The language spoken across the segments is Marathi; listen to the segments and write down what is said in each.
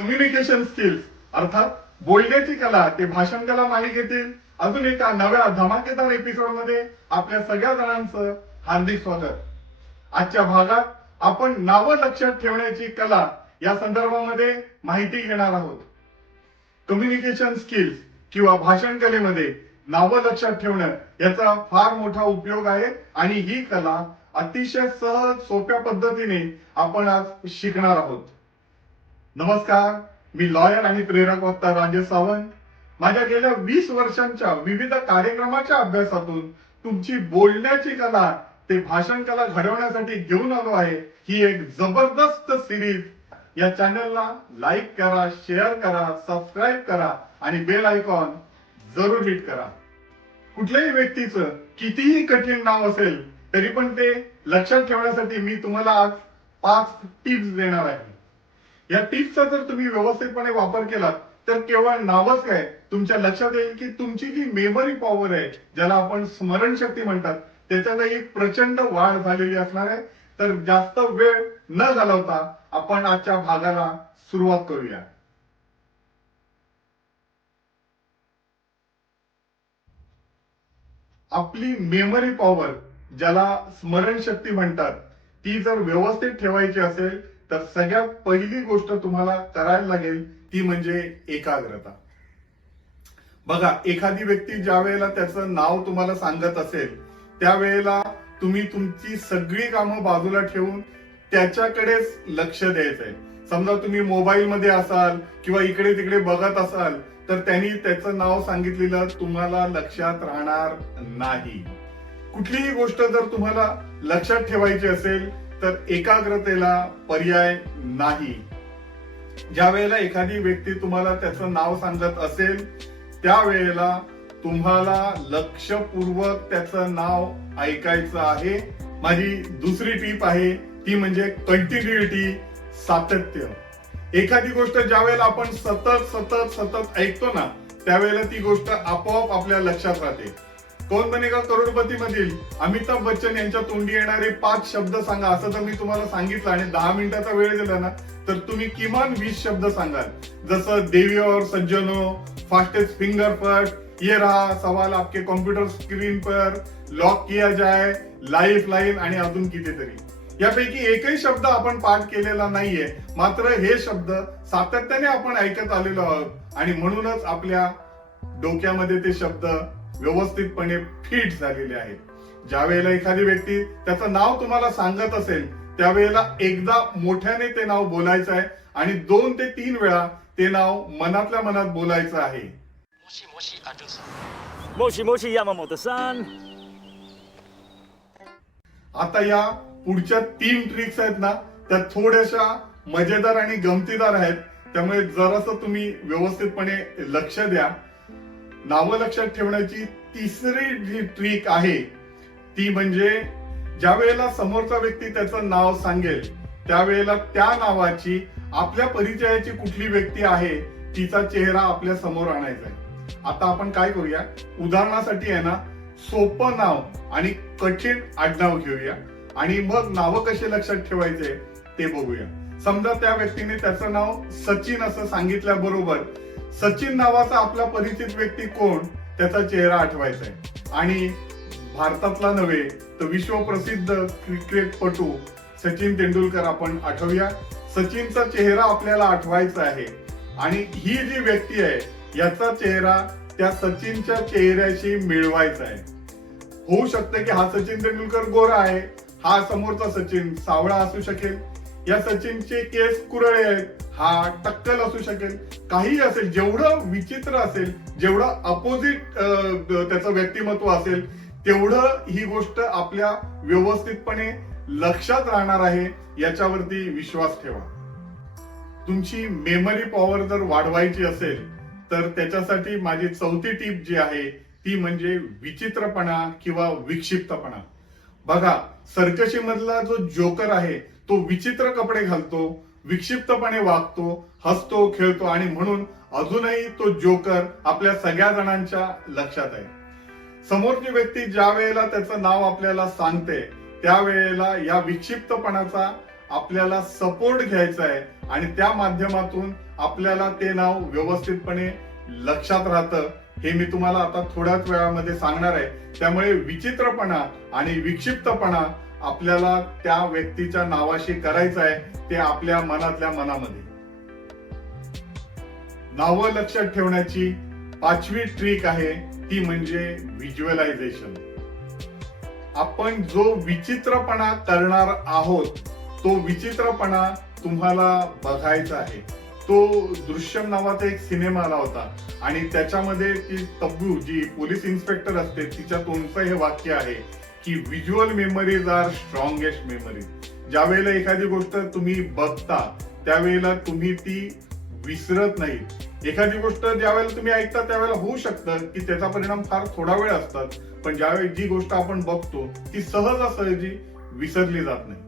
कम्युनिकेशन स्किल्स अर्थात बोलण्याची कला ते भाषण कला मालिकेतील अजून एका नव्या धमाकेदार एपिसोड मध्ये आपल्या सगळ्या जणांचं हार्दिक स्वागत. आजच्या भागात आपण नावं लक्षात ठेवण्याची कला या संदर्भामध्ये माहिती घेणार आहोत. कम्युनिकेशन स्किल्स किंवा भाषण कलेमध्ये नावं लक्षात ठेवणं याचा फार मोठा उपयोग आहे आणि ही कला अतिशय सहज सोप्या पद्धतीने आपण आज शिकणार आहोत. नमस्कार, मी लॉयर आणि प्रेरक वक्ता राजेश सावंत. माझ्या गेल्या 20 वर्षांच्या विविध कार्यक्रमाच्या अभ्यासातून तुमची बोलण्याची कला ते भाषण कला घडवण्यासाठी घेऊन आलो आहे ही एक जबरदस्त सिरीज. या चॅनलला लाईक करा, शेअर करा, सबस्क्राईब करा आणि बेल आयकॉन जरूर हिट करा. कुठल्याही व्यक्तीचं कितीही कठीण नाव असेल तरी पण ते लक्षात ठेवण्यासाठी मी तुम्हाला आज 5 टिप्स देणार आहे. या टिप्सचा जर तुम्ही व्यवस्थितपणे वापर केला तर केवळ नावच काय तुमच्या लक्षात येईल की तुमची जी मेमरी पॉवर आहे ज्याला आपण स्मरणशक्ती म्हणतात त्याच्यात एक प्रचंड वाढ झालेली असणार आहे. तर जास्त वेळ न घालवता आपण आजच्या भागाला सुरुवात करूया. आपली मेमरी पॉवर ज्याला स्मरणशक्ती म्हणतात ती जर व्यवस्थित ठेवायची असेल तर सगळ्यात पहिली गोष्ट तुम्हाला करायला लागेल ती म्हणजे एकाग्रता. बघा, एखादी व्यक्ती ज्या वेळेला त्याचं नाव तुम्हाला सांगत असेल त्यावेळेला तुम्ही तुमची सगळी कामं बाजूला ठेवून त्याच्याकडेच लक्ष द्यायचंय. समजा तुम्ही मोबाईल मध्ये असाल किंवा इकडे तिकडे बघत असाल तर त्यांनी त्याचं नाव सांगितलेलं तुम्हाला लक्षात राहणार नाही. कुठलीही गोष्ट जर तुम्हाला लक्षात ठेवायची असेल तर एकाग्रतेला पर्याय नाही. ज्या वेळेला एखादी व्यक्ती तुम्हाला त्याचं नाव सांगत असेल त्यावेळेला तुम्हाला लक्षपूर्वक त्याचं नाव ऐकायचं आहे. माझी दुसरी टीप आहे ती म्हणजे कंटिन्युटी, सातत्य. एखादी गोष्ट ज्या वेळेला आपण सतत सतत सतत ऐकतो ना त्यावेळेला ती गोष्ट आपोआप आपल्या लक्षात राहते. कौन बनेगा करोडपती मधील अमिताभ बच्चन यांच्या तोंडी येणारे 5 शब्द सांगा असं जर मी तुम्हाला सांगितलं आणि 10 मिनिटाचा वेळ दिला ना तर तुम्ही किमान 20 शब्द सांगाल. जसं देवी और सज्जनों, फास्टेस्ट फिंगर फर्स्ट, ये रहा सवाल आपके कॉम्प्युटर स्क्रीन पर, लॉक किया जाए, लाईफ लाईन आणि अजून कितीतरी. यापैकी एकही शब्द आपण पाठ केलेला नाहीये, मात्र हे शब्द सातत्याने आपण ऐकत आलेलो आहोत आणि म्हणूनच आपल्या डोक्यामध्ये ते शब्द व्यवस्थितपणे फिट झालेले आहेत. ज्या वेळेला एखादी व्यक्ती त्याचं नाव तुम्हाला सांगत असेल त्यावेळेला एकदा मोठ्याने ते नाव बोलायचं आहे आणि 2 ते 3 वेळा ते नाव मनातल्या मनात बोलायचं आहे. मोशी मोशी यामामोतो-san. आता या पुढच्या 3 ट्रिक्स आहेत ना त्या थोड्याशा मजेदार आणि गमतीदार आहेत, त्यामुळे जरासं तुम्ही व्यवस्थितपणे लक्ष द्या. नावं लक्षात ठेवण्याची तिसरी जी ट्रिक आहे ती म्हणजे ज्या वेळेला समोरचा व्यक्ती त्याचं नाव सांगेल त्यावेळेला त्या नावाची आपल्या परिचयाची कुठली व्यक्ती आहे तिचा चेहरा आपल्या समोर आणायचा आहे. आता आपण काय करूया, उदाहरणासाठी आहे ना सोपं नाव आणि कठीण आडनाव घेऊया आणि मग नावं कसे लक्षात ठेवायचे ते बघूया. समजा त्या व्यक्तीने त्याचं नाव सचिन असं सांगितल्याबरोबर सचिन नावाचा आपला परिचित व्यक्ती कोण त्याचा चेहरा आठवायचा आहे आणि भारतातला नव्हे तर विश्वप्रसिद्ध क्रिकेटपटू सचिन तेंडुलकर आपण आठवूया. सचिनचा चेहरा आपल्याला आठवायचा आहे आणि ही जी व्यक्ती आहे याचा चेहरा त्या सचिनच्या चेहऱ्याशी मिळवायचा आहे. होऊ शकतं की हा सचिन तेंडुलकर गोरा आहे, हा समोरचा सचिन सावळा असू शकेल, या सचिनचे केस कुरळे आहेत, हा टक्कल असू शकेल, काही असेल. जेवढं विचित्र असेल, जेवढं अपोजिट त्याचं व्यक्तिमत्व असेल तेवढं ही गोष्ट आपल्या व्यवस्थितपणे लक्षात राहणार आहे. याच्यावरती विश्वास ठेवा. तुमची मेमरी पॉवर जर वाढवायची असेल तर त्याच्यासाठी माझी 4थी टीप जी आहे ती म्हणजे विचित्रपणा किंवा विक्षिप्तपणा. बघा, सर्कशी मधला जो जोकर आहे तो विचित्र कपडे घालतो, विक्षिप्तपणे वागतो, हसतो, खेळतो आणि म्हणून अजूनही तो जोकर आपल्या सगळ्या जणांच्या लक्षात आहे. समोरची व्यक्ती ज्या वेळेला त्याचं नाव आपल्याला सांगते त्यावेळेला या विक्षिप्तपणाचा आपल्याला सपोर्ट घ्यायचा आहे आणि त्या माध्यमातून आपल्याला ते नाव व्यवस्थितपणे लक्षात राहतं हे मी तुम्हाला आता थोड्याच वेळामध्ये सांगणार आहे. त्यामुळे विचित्रपणा आणि विक्षिप्तपणा आपल्याला त्या व्यक्तीच्या नावाशी करायचं आहे, ते आपल्या मनातल्या मनामध्ये. नावं लक्षात ठेवण्याची 5वी ट्रिक आहे ती म्हणजे व्हिज्युअलायझेशन. आपण जो विचित्रपणा करणार आहोत तो विचित्रपणा तुम्हाला बघायचा आहे. तो दृश्यम नावाचा एक सिनेमा आला होता आणि त्याच्यामध्ये ती तब्बू जी पोलीस इन्स्पेक्टर असते तिच्या तोंडचं हे वाक्य आहे की visual memories are strongest memories. ज्या वेळेला एखादी गोष्ट तुम्ही बघता त्यावेळेला तुम्ही ती विसरत नाही. एखादी गोष्ट ज्या वेळेला तुम्ही ऐकता त्यावेळेला होऊ शकतं की त्याचा परिणाम फार थोडा वेळ असतात, पण ज्यावेळी जी गोष्ट आपण बघतो ती सहजासहजी विसरली जात नाही.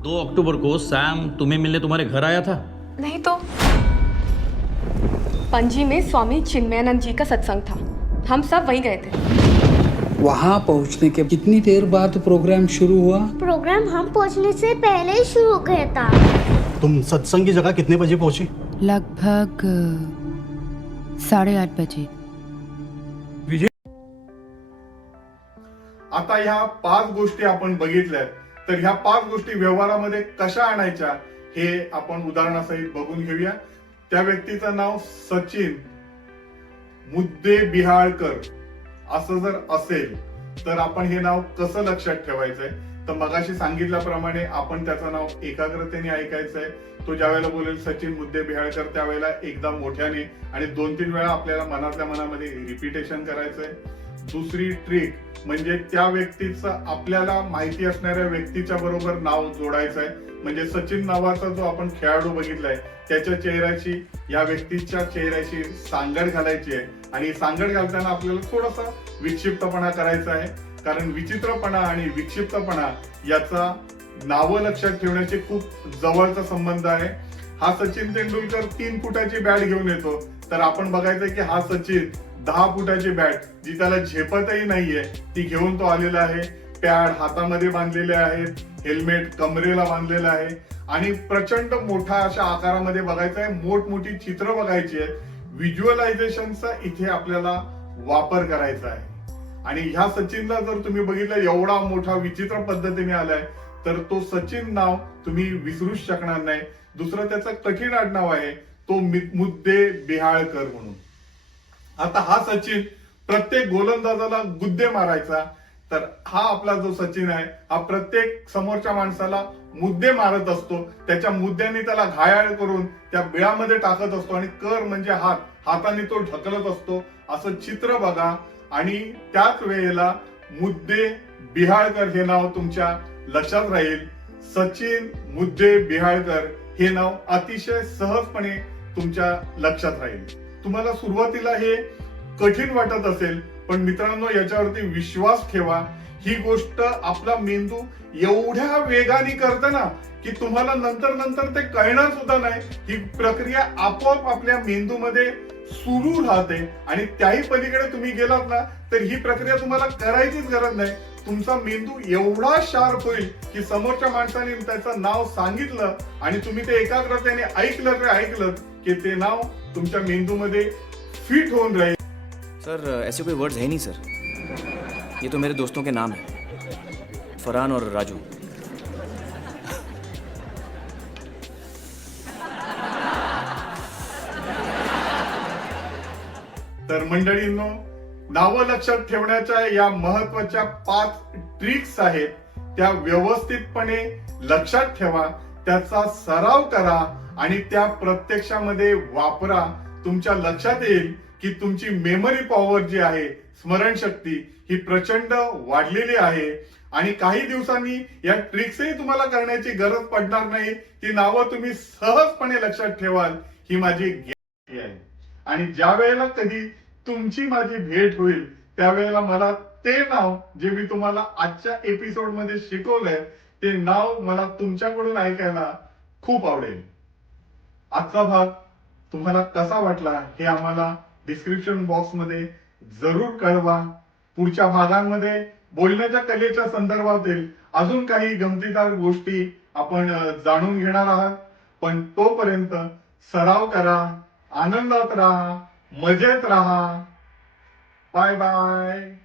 2 अक्टूबर को सैम तुम्हें मिलने तुम्हारे घर आया था? नहीं तो पणजी में स्वामी चिन्मयानंद जी का सत्संग था, हम सब वहीं गए थे. वहाँ पहुँचने के कितनी देर बाद प्रोग्राम शुरू हुआ? प्रोग्राम हम पहुंचने से पहले ही शुरू हो गया था. तुम सत्संग की जगह कितने बजे पहुंची? लगभग 8:30 बजे. आता ह्या 5 गोष्टी आपण बघितल्यात, तर ह्या 5 गोष्टी व्यवहारामध्ये कशा आणायच्या हे आपण उदाहरणासहित बघून घेऊया. त्या व्यक्तीचं नाव सचिन मुद्दे बिहाळकर असं जर असेल तर आपण हे नाव कसं लक्षात ठेवायचंय, तर मगाशी सांगितल्याप्रमाणे आपण त्याचं नाव एकाग्रतेने ऐकायचंय. तो ज्या वेळेला बोलेल सचिन मुद्दे बिहाळकर त्यावेळेला एकदा मोठ्याने आणि 2-3 वेळा आपल्याला मनातल्या मनामध्ये रिपिटेशन करायचंय. दुसरी ट्रिक म्हणजे त्या व्यक्तीचं आपल्याला माहिती असणाऱ्या व्यक्तीच्या बरोबर नाव जोडायचं आहे. म्हणजे सचिन नावाचा जो आपण खेळाडू बघितलाय त्याच्या चेहऱ्याची या व्यक्तीच्या चेहऱ्याशी सांगड घालायची आहे आणि सांगड घालताना आपल्याला थोडासा विक्षिप्तपणा करायचा आहे, कारण विचित्रपणा आणि विक्षिप्तपणा याचा नावं लक्षात ठेवण्याचे खूप जवळचा संबंध आहे. हा सचिन तेंडुलकर 3 फुटाची बॅट घेऊन येतो, तर आपण बघायचं की हा सचिन 10 फुटाची बॅट जी त्याला झेपतही नाहीये ती घेऊन तो आलेला आहे. पॅड हातामध्ये बांधलेले आहेत, हेल्मेट कमरेला बांधलेलं आहे आणि प्रचंड मोठा अशा आकारामध्ये बघायचं आहे. मोठमोठी चित्र बघायची आहेत. व्हिज्युअलायझेशनचा इथे आपल्याला वापर करायचा आहे. आणि ह्या सचिनला जर तुम्ही बघितलं एवढा मोठा विचित्र पद्धतीने आलाय तर तो सचिन नाव तुम्ही विसरूच शकणार नाही. दुसरं त्याचं कठीण आडनाव आहे तो मुद्दे बिहाळकर म्हणून. आता हा सचिन प्रत्येक गोलंदाजाला गुद्दे मारायचा, तर हा आपला जो सचिन आहे हा प्रत्येक समोरच्या माणसाला मुद्दे मारत असतो. त्याच्या मुद्द्यांनी त्याला घायाळ करून त्या बिळामध्ये टाकत असतो आणि कर म्हणजे हात, हाताने तो ढकलत असतो. असं चित्र बघा आणि त्याच वेळेला मुद्दे बिहाळकर हे नाव तुमच्या लक्षात राहील. सचिन मुद्दे बिहाळकर हे नाव अतिशय सहजपणे तुमच्या लक्षात राहील. तुम्हाला सुरुवातीला हे कठीण वाटत असेल, पण मित्रांनो याच्यावरती विश्वास ठेवा. ही गोष्ट आपला मेंदू एवढ्या वेगाने करते ना की तुम्हाला नंतर ते कळणार सुद्धा नाही. ही प्रक्रिया आपोआप आपल्या मेंदूमध्ये सुरू राहते आणि त्याही पलीकडे तुम्ही गेलात ना तर ही प्रक्रिया तुम्हाला करायचीच गरज नाही. तुमचा मेंदू एवढा शार्प होईल की समोरच्या माणसाने त्याचं नाव सांगितलं आणि तुम्ही ते एकाग्रतेने ऐकलं की ते नाव तुमच्या मेंदूमध्ये फिट होऊन राहील. सर ऐसे कोई वर्ड्स है नहीं सर, ये तो मेरे दोस्तों के नाम है, फरहान और राजू. तर मंडळींनो, नावं लक्षात ठेवण्याच्या या महत्वाच्या 5 ट्रिक्स आहेत त्या व्यवस्थितपणे लक्षात ठेवा, त्याचा सराव करा आणि त्या प्रत्यक्षामध्ये वापरा. तुमच्या लक्षात येईल की तुमची मेमरी पॉवर जी आहे, स्मरणशक्ती ही प्रचंड वाढलेली आहे आणि काही दिवसांनी या ट्रिक्सही तुम्हाला करण्याची गरज पडणार नाही. ती नावं तुम्ही सहजपणे लक्षात ठेवाल ही माझी गॅरंटी आहे. आणि ज्या वेळेला कधी तुमची माझी भेट होईल त्यावेळेला मला ते नाव जे मी तुम्हाला आजच्या एपिसोड मध्ये शिकवलंय ते नाव मला तुमच्याकडून ऐकायला खूप आवडेल. आजचा भाग तुम्हाला कसा वाटला हे आम्हाला डिस्क्रिप्शन बॉक्स मध्ये जरूर कळवा. पुढच्या भागांमध्ये बोलण्याच्या कलेच्या संदर्भातील अजून काही गमतीदार गोष्टी आपण जाणून घेणार आहात. पण तोपर्यंत सराव करा, आनंदात राहा, मजेत राहा. Bye bye.